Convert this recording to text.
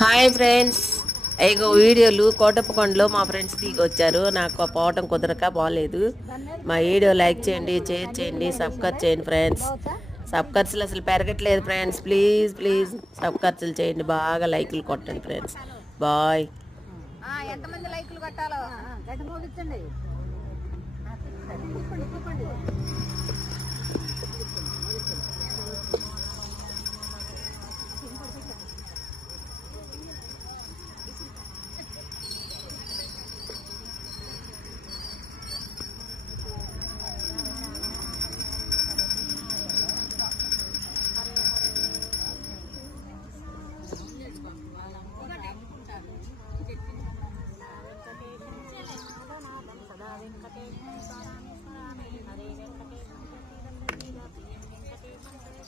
Hi friends. ఇగో వీడియోలు కోటప్పకొండలో మా friends దిగి వచ్చారు. నాకు పోవటం కుదరక బాగాలేదు. మా వీడియో లైక్ చేయండి, షేర్ చేయండి, సబ్స్క్రైబ్ చేయండి ఫ్రెండ్స్. సబ్ ఖర్చులు అసలు పెరగట్లేదు ఫ్రెండ్స్. ప్లీజ్ ప్లీజ్ సబ్ ఖర్చులు చేయండి, బాగా లైకులు కొట్టండి ఫ్రెండ్స్. బాయ్. ఎంతమంది లైకులు కొట్టాలో